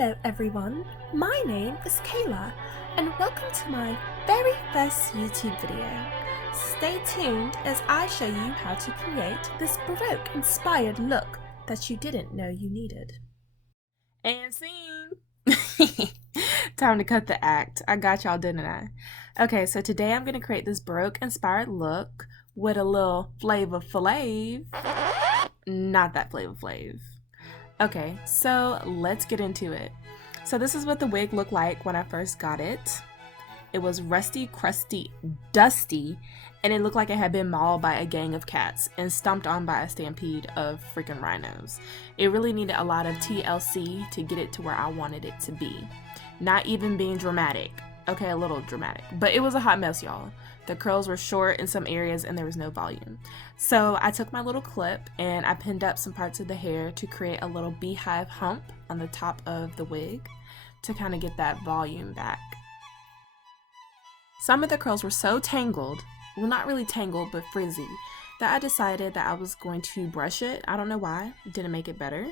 Hello everyone, my name is Kayla and welcome to my very first YouTube video. Stay tuned as I show you how to create this Baroque inspired look that you didn't know you needed. And scene! Time to cut the act. I got y'all, didn't I? Okay, so today I'm going to create this Baroque inspired look with a little Flavor Flav. Not that Flavor Flav. Okay, so let's get into it. So this is what the wig looked like when I first got it. It was rusty, crusty, dusty, and it looked like it had been mauled by a gang of cats and stomped on by a stampede of freaking rhinos. It really needed a lot of TLC to get it to where I wanted it to be. Not even being dramatic. Okay, a little dramatic, but it was a hot mess, y'all. The curls were short in some areas and there was no volume. So I took my little clip and I pinned up some parts of the hair to create a little beehive hump on the top of the wig to kind of get that volume back. Some of the curls were so tangled, well, not really tangled, but frizzy, that I decided that I was going to brush it. I don't know why, it didn't make it better.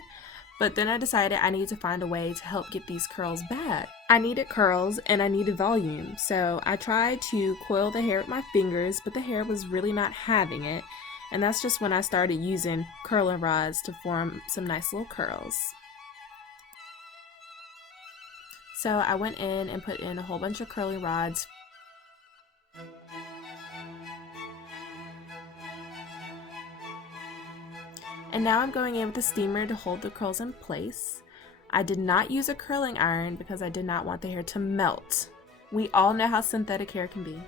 But then I decided I needed to find a way to help get these curls back. I needed curls and I needed volume, so I tried to coil the hair with my fingers, but the hair was really not having it. And that's just when I started using curling rods to form some nice little curls. So I went in and put in a whole bunch of curling rods. And now I'm going in with a steamer to hold the curls in place. I did not use a curling iron because I did not want the hair to melt. We all know how synthetic hair can be.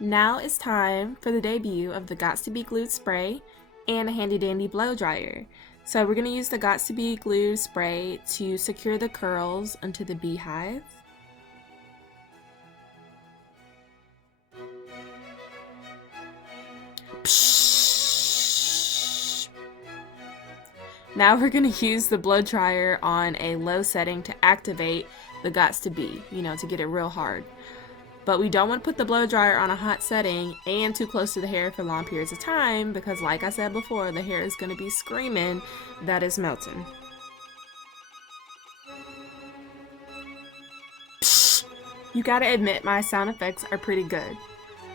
Now it's time for the debut of the Gots to Be Glued spray and a handy dandy blow dryer. So we're going to use the Gots to Be Glued spray to secure the curls onto the beehive. Now we're going to use the blow dryer on a low setting to activate the Gots to Be, to get it real hard. But we don't want to put the blow dryer on a hot setting and too close to the hair for long periods of time because, like I said before, the hair is going to be screaming that it's melting. You gotta admit my sound effects are pretty good.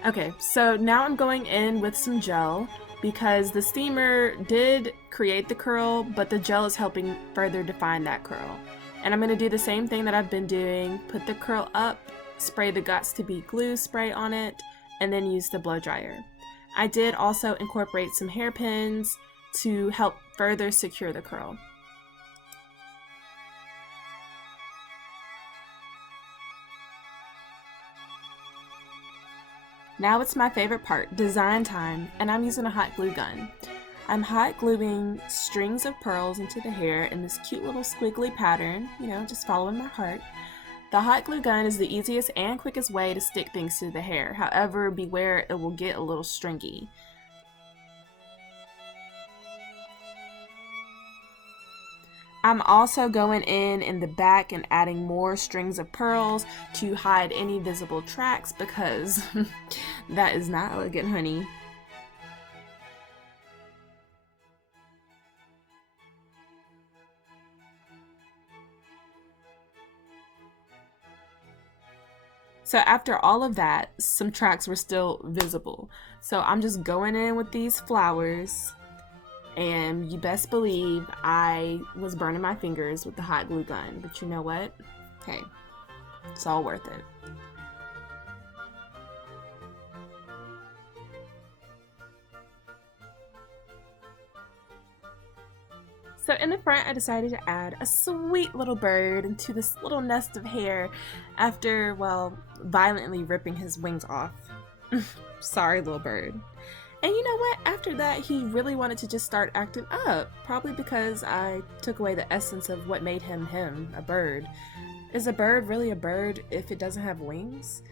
Okay, so now I'm going in with some gel because the steamer did create the curl, but the gel is helping further define that curl. And I'm going to do the same thing that I've been doing, put the curl up, spray the Gots to Be glue spray on it, and then use the blow dryer. I did also incorporate some hairpins to help further secure the curl. Now it's my favorite part, design time, and I'm using a hot glue gun. I'm hot gluing strings of pearls into the hair in this cute little squiggly pattern, just following my heart. The hot glue gun is the easiest and quickest way to stick things to the hair. However, beware it will get a little stringy. I'm also going in the back and adding more strings of pearls to hide any visible tracks because that is not elegant, honey. So after all of that, some tracks were still visible. So I'm just going in with these flowers. And you best believe I was burning my fingers with the hot glue gun. But you know what? Hey, it's all worth it. So in the front, I decided to add a sweet little bird into this little nest of hair after, well, violently ripping his wings off. Sorry, little bird. And you know what? After that, he really wanted to just start acting up. Probably because I took away the essence of what made him, a bird. Is a bird really a bird if it doesn't have wings?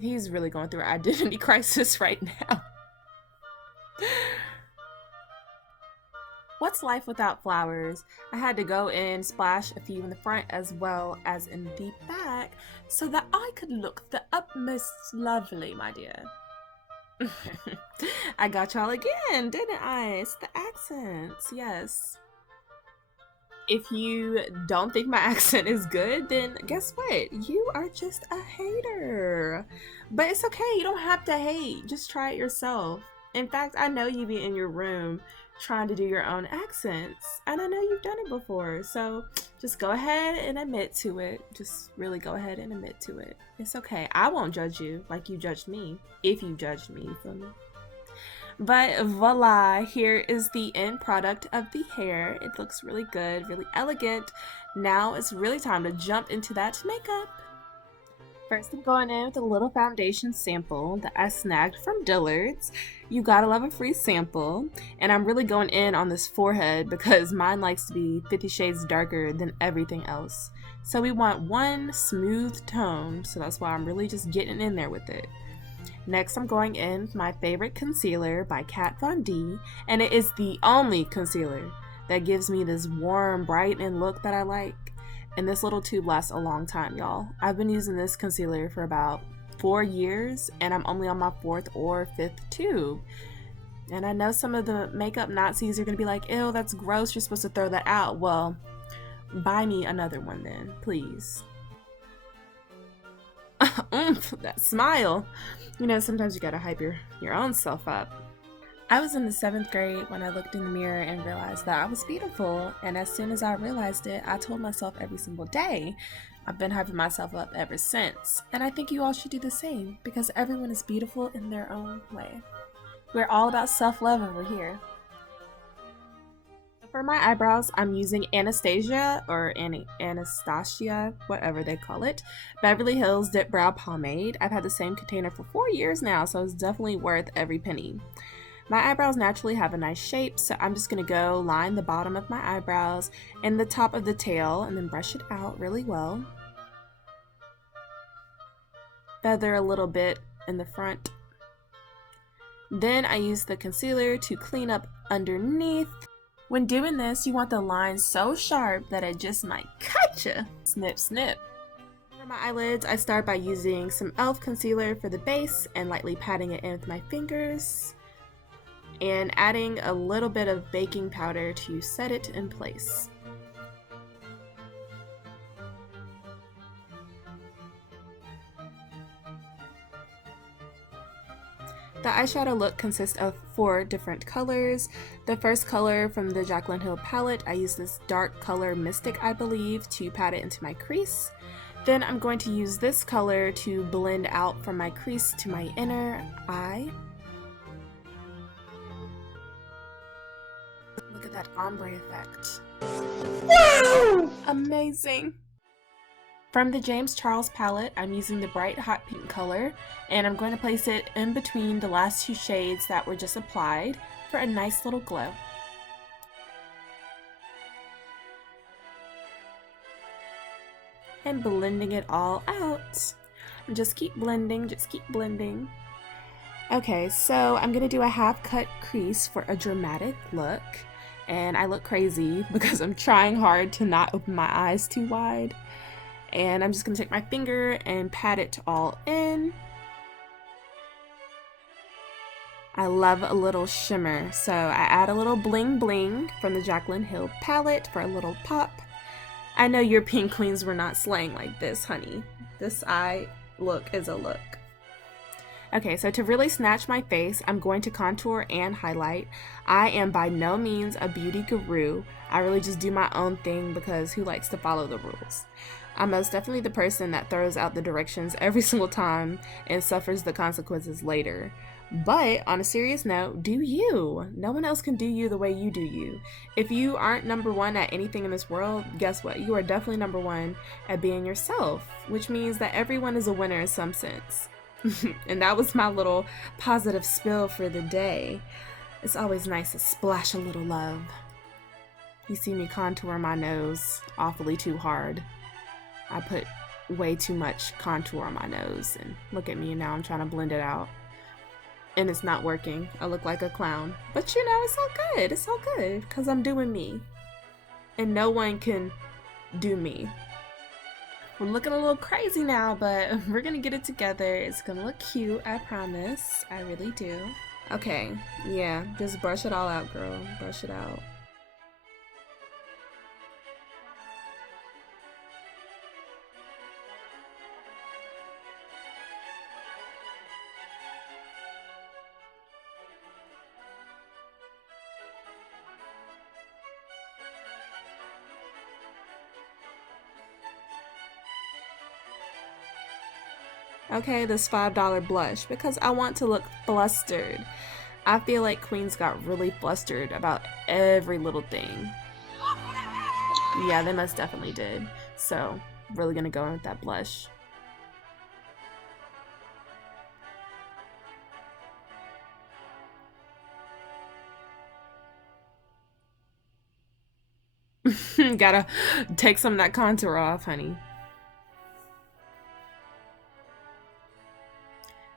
He's really going through an identity crisis right now. What's life without flowers? I had to go and splash a few in the front as well as in the back so that I could look the utmost lovely, my dear. I got y'all again, didn't I? It's the accents, yes. If you don't think my accent is good, then guess what? You are just a hater. But it's okay, you don't have to hate. Just try it yourself. In fact, I know you be in your room trying to do your own accents, and I know you've done it before. So just go ahead and admit to it. Just really go ahead and admit to it. It's okay. I won't judge you like you judged me, if you judged me, you feel me? But voila, here is the end product of the hair. It looks really good, really elegant. Now it's really time to jump into that makeup. First, I'm going in with a little foundation sample that I snagged from Dillard's. You gotta love a free sample. And I'm really going in on this forehead because mine likes to be 50 shades darker than everything else. So we want one smooth tone, so that's why I'm really just getting in there with it. Next, I'm going in with my favorite concealer by Kat Von D, and it is the only concealer that gives me this warm, brightening look that I like. And this little tube lasts a long time, y'all. I've been using this concealer for about 4 years, and I'm only on my 4th or 5th tube. And I know some of the makeup Nazis are gonna be like, ew, that's gross, you're supposed to throw that out. Well, buy me another one then, please. That smile. You know, sometimes you gotta hype your own self up. I was in the 7th grade when I looked in the mirror and realized that I was beautiful, and as soon as I realized it, I told myself every single day. I've been hyping myself up ever since, and I think you all should do the same, because everyone is beautiful in their own way. We're all about self-love over here. For my eyebrows, I'm using Anastasia, whatever they call it, Beverly Hills Dip Brow Pomade. I've had the same container for 4 years now, so it's definitely worth every penny. My eyebrows naturally have a nice shape, so I'm just going to go line the bottom of my eyebrows and the top of the tail and then brush it out really well. Feather a little bit in the front. Then I use the concealer to clean up underneath. When doing this, you want the line so sharp that it just might cut you. Snip, snip. For my eyelids, I start by using some e.l.f. concealer for the base and lightly patting it in with my fingers, and adding a little bit of baking powder to set it in place. The eyeshadow look consists of 4 different colors. The first color from the Jaclyn palette, I use this dark color Mystic, I believe, to pat it into my crease. Then I'm going to use this color to blend out from my crease to my inner eye. Look at that ombre effect. Wow! Amazing! From the James Charles palette, I'm using the bright hot pink color, and I'm going to place it in between the last 2 shades that were just applied for a nice little glow. And blending it all out. Just keep blending, just keep blending. Okay, so I'm gonna do a half cut crease for a dramatic look. And I look crazy because I'm trying hard to not open my eyes too wide. And I'm just going to take my finger and pat it all in. I love a little shimmer, so I add a little Bling Bling from the Jaclyn palette for a little pop. I know European queens were not slaying like this, honey. This eye look is a look. Okay, so to really snatch my face, I'm going to contour and highlight. I am by no means a beauty guru. I really just do my own thing because who likes to follow the rules? I'm most definitely the person that throws out the directions every single time and suffers the consequences later. But on a serious note, do you. No one else can do you the way you do you. If you aren't number 1 at anything in this world, guess what? You are definitely number 1 at being yourself, which means that everyone is a winner in some sense. And that was my little positive spill for the day. It's always nice to splash a little love. You see me contour my nose awfully too hard. I put way too much contour on my nose, and look at me now, I'm trying to blend it out. And it's not working. I look like a clown. But you know, it's all good. It's all good, because I'm doing me. And no one can do me. We're looking a little crazy now, but we're gonna get it together. It's gonna look cute, I promise. I really do. Okay, yeah, just brush it all out, girl. Brush it out. Okay, this $5 blush because I want to look flustered. I feel like queens got really flustered about every little thing. Yeah, they most definitely did. So, really gonna go in with that blush. Gotta take some of that contour off, honey.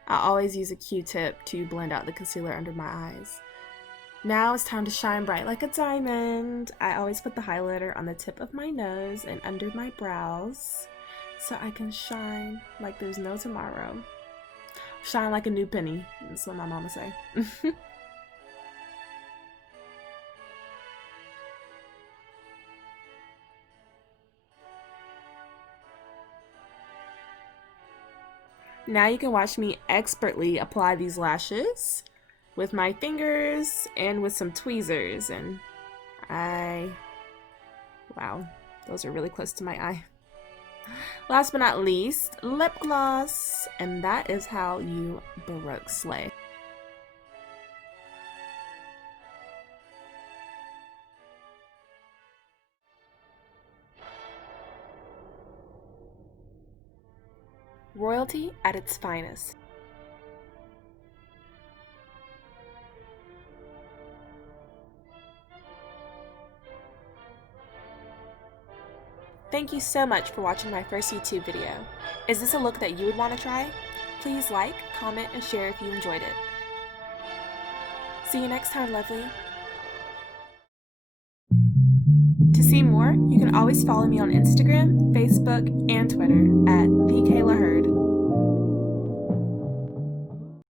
I always use a Q-tip to blend out the concealer under my eyes. Now it's time to shine bright like a diamond. I always put the highlighter on the tip of my nose and under my brows so I can shine like there's no tomorrow. Shine like a new penny, that's what my mama say. Now you can watch me expertly apply these lashes with my fingers and with some tweezers, and wow, those are really close to my eye. Last but not least, lip gloss, and that is how you Baroque slay. Royalty at its finest. Thank you so much for watching my first YouTube video. Is this a look that you would want to try? Please like, comment, and share if you enjoyed it. See you next time, lovely. To see more, you can always follow me on Instagram, Facebook, and Twitter at thekaylaheard.